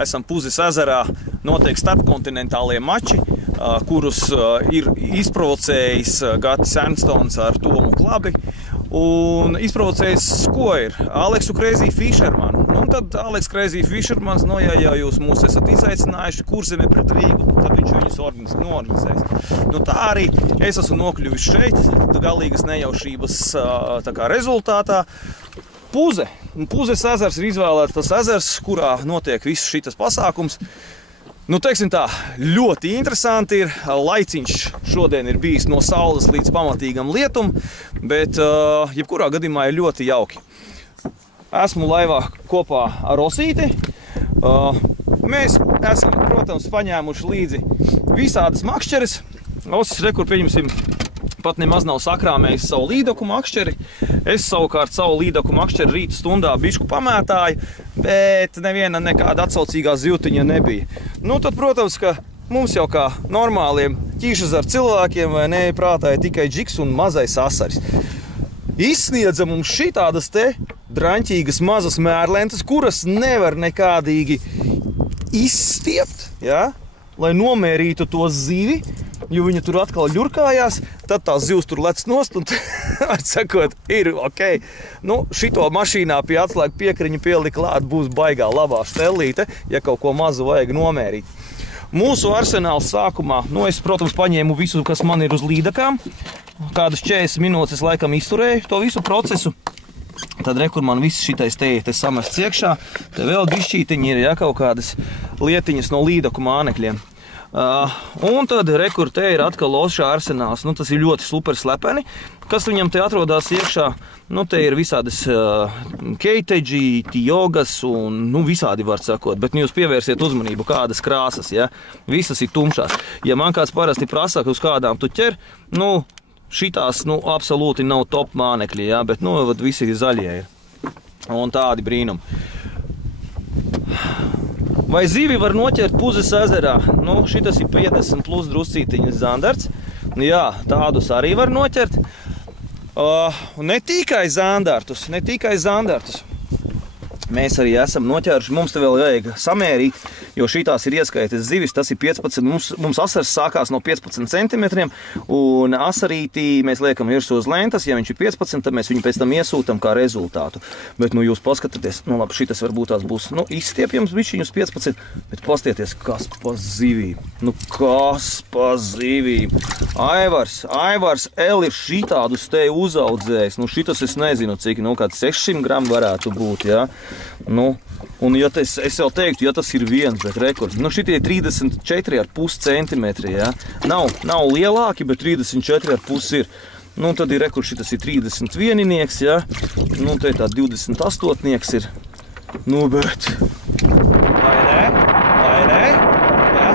esam Puzes ezerā, notiek starpkontinentālie mači, kurus ir izprovocējis Gatis Ernstons ar Tomu Klabi. Un izprovocējis, ko ir? Aleksu Crazy Fishermanu. Un tad Aleks Crazy Fishermans, ja jūs mūs esat izaicinājuši Kurzeme pret Rīgu, tad viņš viņus noorganizēs. Tā arī es esmu nokļuvis šeit, galīgas nejaušības rezultātā. Puzes ezers ir izvēlēts tas ezers, kurā notiek viss šitas pasākums. Teiksim tā, ļoti interesanti ir. Laiciņš šodien ir bijis no saules līdz pamatīgam lietum, bet jebkurā gadījumā ir ļoti jauki. Esmu laivā kopā ar Osīti. Mēs esam, protams, paņēmuši līdzi visādas makšķeres. Osis rekur, pieņemsim, pat nemaz nav sakrāmējis savu līdaku makšķeri. Es savukārt savu līdaku makšķeri rīta stundā bišku pamētāju, bet neviena nekāda atsaucīgā zivtiņa nebija. Tad, protams, ka mums jau kā normāliem ķīšas ar cilvēkiem vai ne, prātā ir tikai džiks un mazais asaris. Izsniedza mums šitādas te draņķīgas mazas mērlentas, kuras nevar nekādīgi izstiept, ja? Lai nomērītu to zivi, jo viņa tur atkal ļurkājās, tad tās zivs tur lec nost un, sakot, ir ok. Šito mašīnā pie atslēgu piekriņa pielikt klāt būs baigā labā štellīte, ja kaut ko mazu vajag nomērīt. Mūsu arsenāls sākumā, es, protams, paņēmu visu, kas man ir uz līdakām. Kādas 40 minūtes laikam izturēju to visu procesu. Tad rekur man viss šitais te samests iekšā. Te vēl bišķītiņi ir, ja, kaut kādas lietiņas no līdaku mānekļiem. Un tad rekur te ir atkal Ošā arsenāls. Tas ir ļoti super slepeni. Kas viņam te atrodas iekšā? Te ir visādas keiteģi, tiogas un visādi var sakot. Bet jūs pievērsiet uzmanību, kādas krāsas, ja? Visas ir tumšās. Ja man kāds parasti prasa, uz kādām tu ķer, šitās absolūti nav top mānekļi, ja? Bet visi ir zaļie ir. Un tādi brīnumi. Vai zivi var noķert Puzes ezerā? Šitas ir 50 plus druscītiņas zandarts. Jā, tādus arī var noķert. Ne tikai zandartus. Mēs arī esam noķēruši. Mums te vēl vajag samērīt, jo šitās ir ieskaitas zivis. Tas ir 15. Mums asars sākās no 15 centimetriem, un asarītī mēs liekam virsū uz lentas. Ja viņš ir 15, tad mēs viņu pēc tam iesūtam kā rezultātu. Bet, jūs paskatāties, labi, šitas varbūt tās būs, izstiepjams bišķiņus 15, bet pastieties, kas pa zivīm. Kas pa zivīm. Aivars L ir šitādus te uzaudzējis. Šitas es nezinu, cik, kāds 600 gramu varētu būt, jā. Un ja es jau teiktu, ja tas ir viens, bet rekords. Šitie 34,5 centimetri, jā. Nav lielāki, bet 34,5 ir. Tad ir rekords, šitas ir 31-nieks, jā. Te tā 28-nieks ir. Bet... Vai ne? Jā.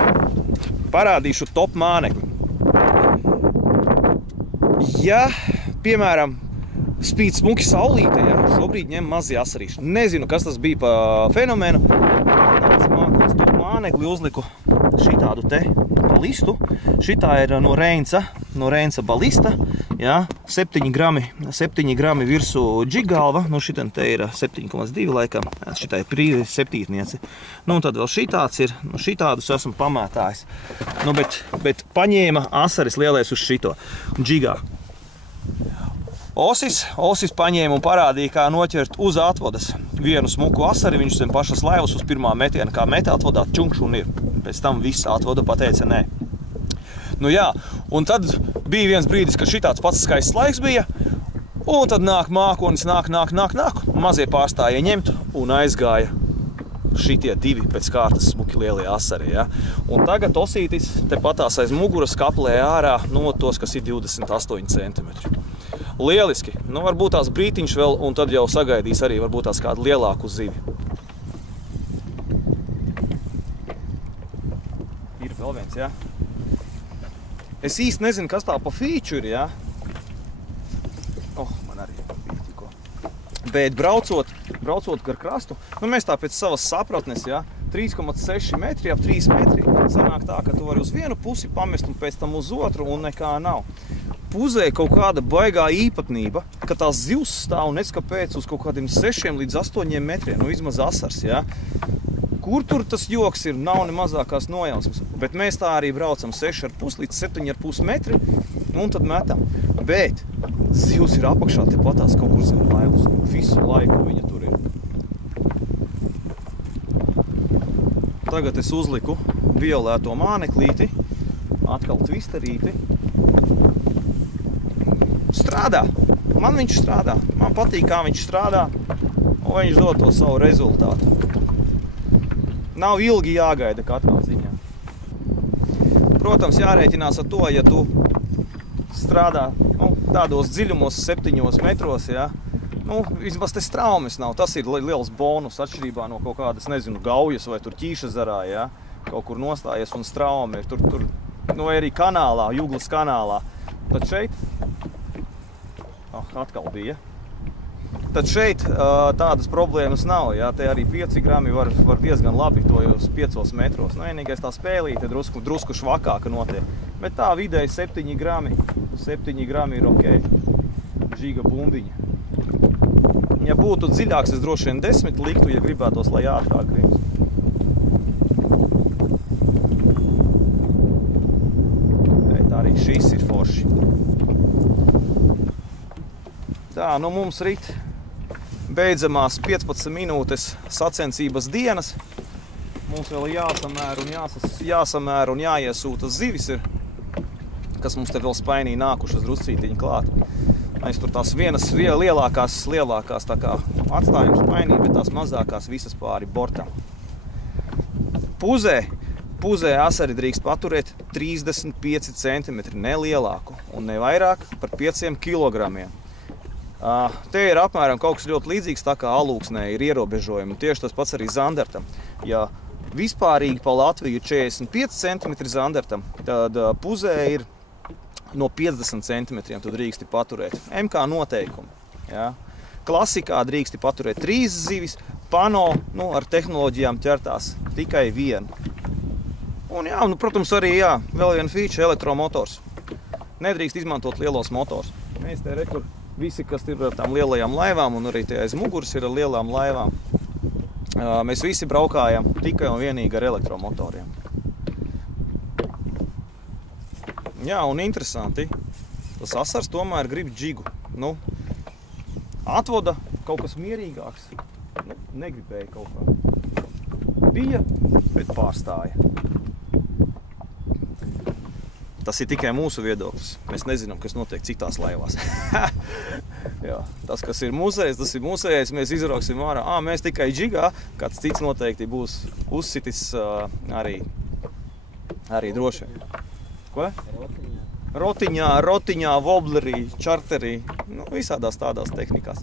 Parādīšu top mānekli. Ja, piemēram, spīd smuki saulīte, ja, šobrīd ņem mazi asarīši. Nezinu, kas tas bija pa fenomenu. Māklis to mānekli uzliku šitādu te balistu. Šitā ir no Reinca balista. Ja, 7 grami virsū džigalva. Šitam te ir 7,2 laikam. Šitā ir 7-nieci. Un tad vēl šitāds ir. Šitādus esmu pamētājis. Bet paņēma asaris lielais uz šito džigā. Osis paņēma un parādīja, kā noķert uz atvodas vienu smuku asari, viņš zem pašas laivas uz pirmā metiena, kā meta atvodā, čunkš un ir. Pēc tam viss atvoda pateica nē. Jā, un tad bija viens brīdis, kad šitāds pats skaists laiks bija, un tad nāk mākonis, nāk, mazie pārstāja ņemt un aizgāja šitie divi pēc kārtas smuki lielie asari, ja. Un tagad Osītis te patās aiz muguras kaplē ārā, tos, kas ir 28 centimetri. Lieliski. Varbūt tās brītiņš vēl, un tad jau sagaidīs arī varbūt tās kādu lielāku zivi. Ir vēl viens, jā. Es īsti nezinu, kas tā pa fīču ir, jā. Man arī bija tikko. Bet braucot gar krastu, mēs tā pēc savas sapratnes, jā, 3,6 metri, ap 3 metri, sanāk tā, ka tu vari uz vienu pusi pamest un pēc tam uz otru, un nekā nav. Puzē kaut kāda baigā īpatnība, ka tās zivs stāv neskapēc uz kaut kādiem 6 līdz 8 metriem, vismaz asars, ja? Kur tur tas joks ir, nav ne mazākās nojausmas. Bet mēs tā arī braucam 6,5 līdz 7,5 metri un tad metam. Bet zivs ir apakšā tepatās kaut kur zem laivas. Visu laiku viņa tur ir. Tagad es uzliku violēto māneklīti, atkal twisterīti. Strādā! Man viņš strādā. Man patīk, kā viņš strādā, un viņš dod to savu rezultātu. Nav ilgi jāgaida katrā ziņā. Protams, jārēķinās ar to, ja tu strādā tādos dziļumos 7 metros, ja, vismaz te straumes nav. Tas ir liels bonus atšķirībā no kaut kādas, nezinu, Gaujas vai tur Ķīša zarā, ja, kaut kur nostājies un straumi ir tur vai arī kanālā, Juglas kanālā. Tad šeit, atkal bija. Tad šeit tādas problēmas nav, jā, te arī 5 grami var diezgan labi to jau 5 metros. Vienīgais tā spēlīte drusku švakāka notiek. Bet tā vidēji 7 grami ir ok. Žiga bumbiņa. Ja būtu dziļāks, es droši vien 10 liktu, ja gribētos, lai ātrāk grims. Bet arī šis ir forši. Tā, mums rit beidzamās 15 minūtes sacensības dienas. Mums vēl jāsamēra un jāiesūta zivis ir, kas mums te vēl spainī nākušas druscītiņi klāt. Mēs tur tās vienas lielākās tā kā atstājam spainī, bet tās mazākās visas pāri bortam. Puzē asari drīkst paturēt 35 cm, ne lielāku un ne vairāk par 5 kilogramiem. Te ir apmēram kaut kas ļoti līdzīgs, tā kā alūksnē ir ierobežojumi. Tieši tas pats arī zandartam. Ja vispārīgi pa Latviju ir 45 cm zandartam, tad puzē ir no 50 cm tu drīksti paturēt. MK noteikumi. Ja. Klasikā drīksti paturēt 3 zivis, pano ar tehnoloģijām ķertās tikai 1. Un jā, protams arī vēl viena feature – elektromotors. Nedrīkst izmantot lielos motors. Mēs te rekur visi, kas ir ar tām lielajām laivām, un arī tie aiz muguras ir ar lielām laivām, mēs visi braukājam tikai un vienīgi ar elektromotoriem. Jā, un interesanti, tas asars tomēr grib džigu. Atvoda kaut kas mierīgāks, negribēja kaut kā. Bija, bet pārstāja. Tas ir tikai mūsu viedoklis. Mēs nezinām, kas notiek citās laivās. Jā, tas, kas ir mūsējais, tas ir mūsējais. Mēs izrauksim ārā. Mēs tikai džigā. Kāds cits noteikti būs uzsitis arī droši. Ko? Rotiņā, woblerī, čarterī. Visādās tādās tehnikās.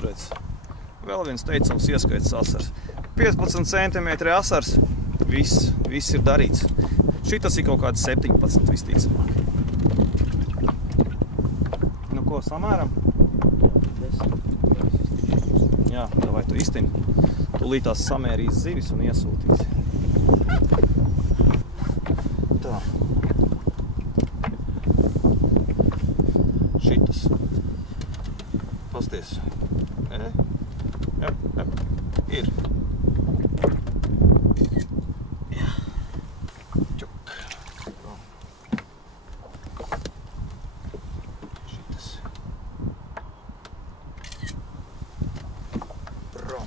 Redz, vēl viens teicams ieskaits asars. 15 cm asars, viss ir darīts. Šitas ir kaut kāds 17 visticamāk. Ko, samēram? 10. Jā, vai tu iztini. Tūlītās samērīs zivis un iesūtīs. Tā. Šitas. Pasties. Ir. Jā. Čuk. Šitas. Prom.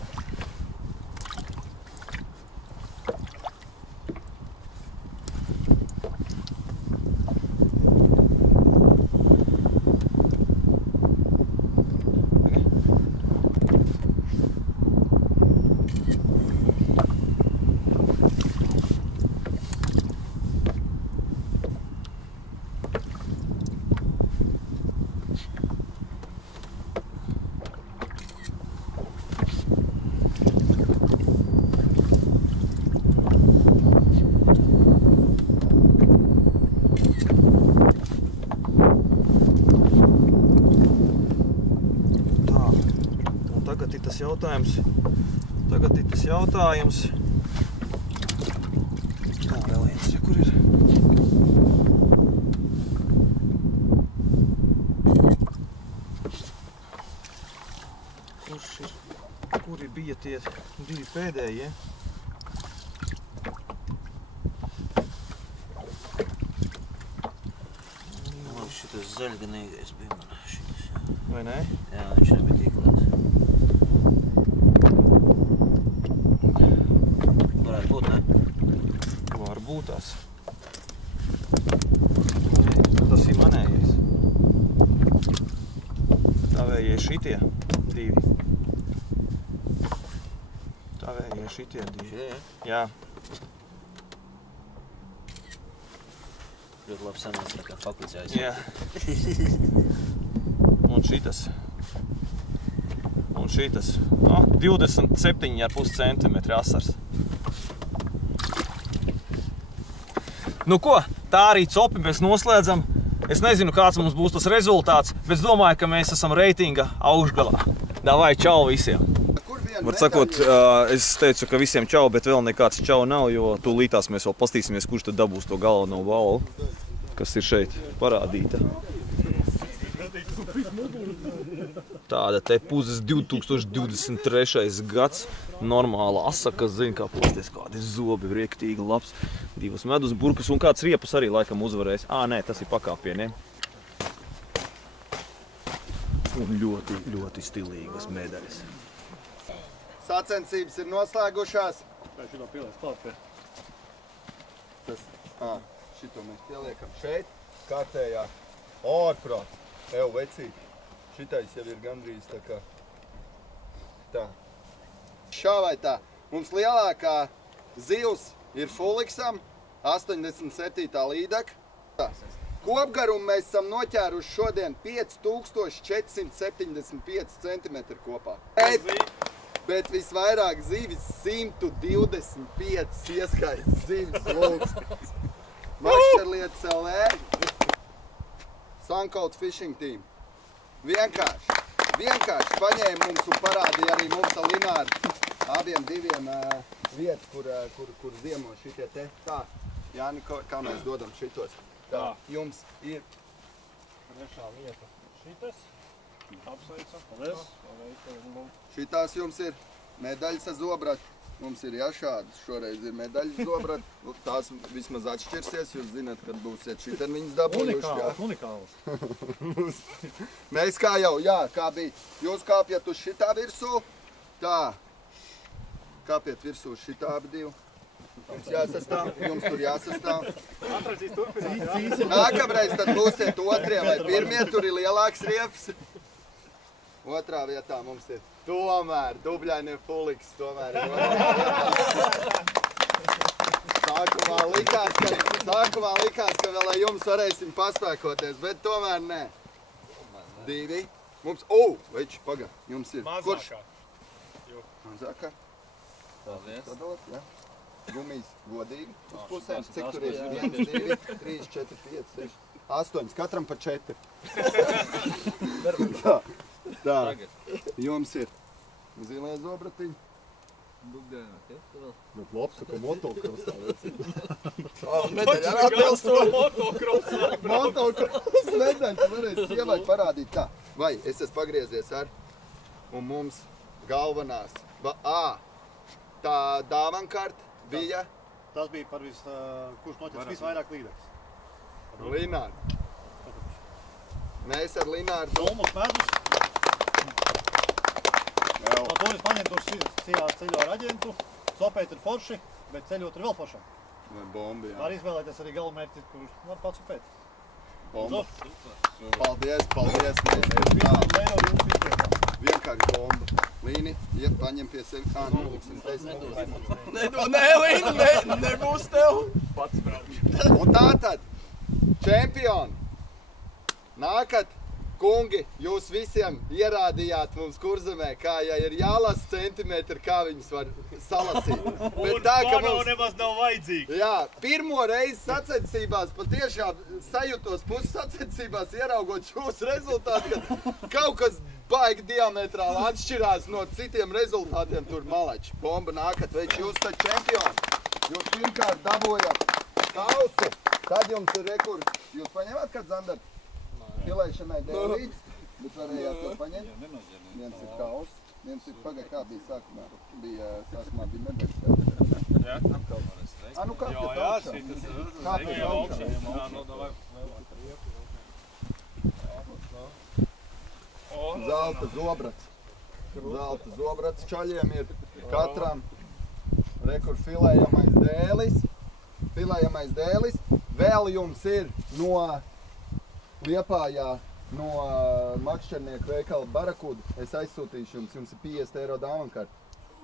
Tagad ir tas jautājums. Tā, kur ir? Kuri bija tie divi pēdējie? Šitas zaļganīgais bija man šitas. Vai ne? Jā, viņš nebija tik liels. Varētu būt, ne? Varbūt tās. Tas ir manējais. Tavējie šitie divi. Tavējie šitie divi. Šitie, ja? Jā. Ļoti labi sanāca, tā kā fakulcējās. Jā. Un šitas. Un šitas. 27,5 centimetri asars. Nu ko, tā arī copi mēs noslēdzam. Es nezinu, kāds mums būs tas rezultāts, bet es domāju, ka mēs esam reitinga augšgalā. Davai, čau visiem! Var sakot, es teicu, ka visiem čau, bet vēl nekāds čau nav, jo tūlītās mēs vēl pastīsimies, kurš tad dabūs to galveno balvu, kas ir šeit parādīta. Tāda te puzes 2023. gads, normāla asaka, zina, kā posties, kādi zobi, riektīgi labs, 2 medus burkas un kāds riepas arī laikam uzvarēs. Nē, tas ir pakāpieniem. Un ļoti, ļoti stilīgas medaļas. Sacensības ir noslēgušās. Vai šito pielies klāt pie? Šito mēs pieliekam šeit, kārtējā. Ārprāt, ev vecīt. Šitais jau ir gandrīz tā kā tā. Šā vai tā, mums lielākā zivs ir fuliksam, 87. līdaka. Kopgarumu mēs esam noķēruši šodien 5475 cm kopā. Bet visvairāk zivis 125 ieskaits zivis lūks. Makšķerlietas LV, Suncoat Fishing Team. Vienkārši paņēma mums un parādīja arī mums ar Lināru abiem diviem vietu, kur ziemo šitie te. Tā, Jāni, kā mēs dodam šitos? Tā, jums ir... Trešā vieta šitas. Apsveicam. Paldies. Šitās jums ir medaļas ar zobratu. Mums ir šādas. Šoreiz ir medaļas zobratu. Tās vismaz atšķirsies. Jūs zināt, kad būsiet šitien viņas dabūjuši. Unikāls. Mēs kā jau, kā bija. Jūs kāpjat uz šitā virsū. Tā. Kāpjat virsū uz šitā abi divu. Jums jāsastāv, jums tur jāsastāv. Nākamreiz tad būsiet otrie vai pirmie, tur ir lielāks riepas. Otrā vietā mums ir tomēr dubļainie fuliks, tomēr ir otrā vietā. Sākumā likās, ka vēl ar jums varēsim paspēkoties, bet tomēr nē. Divi. Mums, veči, pagā, jums ir. Mazākā. Mazākā? Paldies. Sadot, jā. Gumijas godīgi uz pusēm. Cik tur ir? 1, 2, 3, 4, 5, 6, 8. Katram pa 4. Tā. Jums ir zilie zobratiņi. Bet labs, ka motocross tā veci. Medaļa atbilst to motocross medaļu. Tu varēsi sievai parādīt tā. Vai es esmu pagriezies ar un mums galvenās. Tā dāvankarta bija. Tas bija par kurš noķers visvairāk līdaks. Lināru. Mēs ar Lināru. Dolmus medus. No to es paņem tos ceļo ar aģentu. Sopēt ir forši, bet ceļot ir vēl foršāk. Vai bombi, jā. Var izvēlēties arī galvmērķi, kurš var pats sopēt. Bomba. Paldies. Vienkārši bomba. Līni, paņem pie sevi. Noliksim taisnību. Nē, Līni, nebūs tev. Pats brauc. Un tātad, čempioni, nākat, kungi, jūs visiem ierādījāt mums Kurzemē, kā ja ir jālasa centimetri, kā viņus var salasīt. Un pano nemaz nav vajadzīgi. Jā, pirmo reizi sacensībās patiešām sajūtos puses sacensībās ieraugot šos rezultātus, ka kaut kas baigi diametrāli atšķirās no citiem rezultātiem tur malači. Bomba nākat, veči, jūs esat čempioni. Jūs pirmkārt dabūjat kausu. Tad jums ir rekur. Jūs paņemāt kādu zandaru? Filēšanai dēlīts, bet varējāt to paņemt. Viens ir kaus, viens ir pagaid, kā bija sākumā. Sākumā bija nedēļas. Jā, Nu kā pie augšā? Kā pie augšā? Zelta zobrats. Zelta zobrats čaļiem ir katram. Rekur filējamais dēlis. Filējamais dēlis. Vēl jums ir no Liepājā, no makšķernieku veikala Barakuda. Es aizsūtīšu jums ir 50 eiro dāvankarte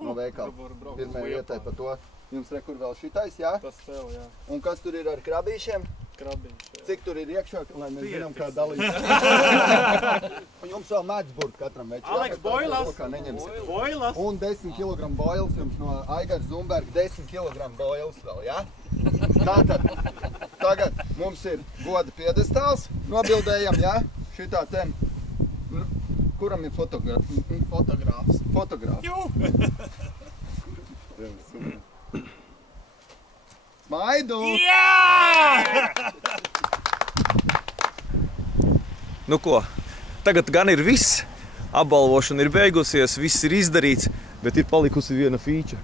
no veikala. Pirmajā vietē pa to. Jums rekur vēl šitais, jā? Tas tev, jā. Un kas tur ir ar krabīšiem? Krabīši, jā. Cik tur ir iekšā, lai mēs zinām, kā dalīt? Un jums vēl mēdzburg katram veču. Alex, boilas! Boilas! Un 10 kg boils jums no Aigars Zumberga, 10 kg boils vēl, jā? Tātad, tagad mums ir goda piedestāls, nobildējam, jā? Šitā ten, kuram ir fotogrāfs? Fotogrāfs. Maidu! Nu ko, tagad gan ir viss. Apbalvošana ir beigusies, viss ir izdarīts, bet ir palikusi viena fīča.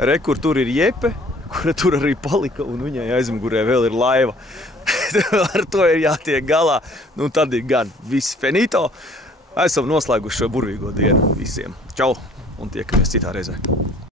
Rekur tur ir Jepe, kura tur arī palika, un viņai aizmugurē vēl ir laiva. Ar to ir jātiek galā. Nu tad ir gan viss finito. Esam noslēguši šo burvīgo dienu visiem. Čau, un tiekamies citā reizē.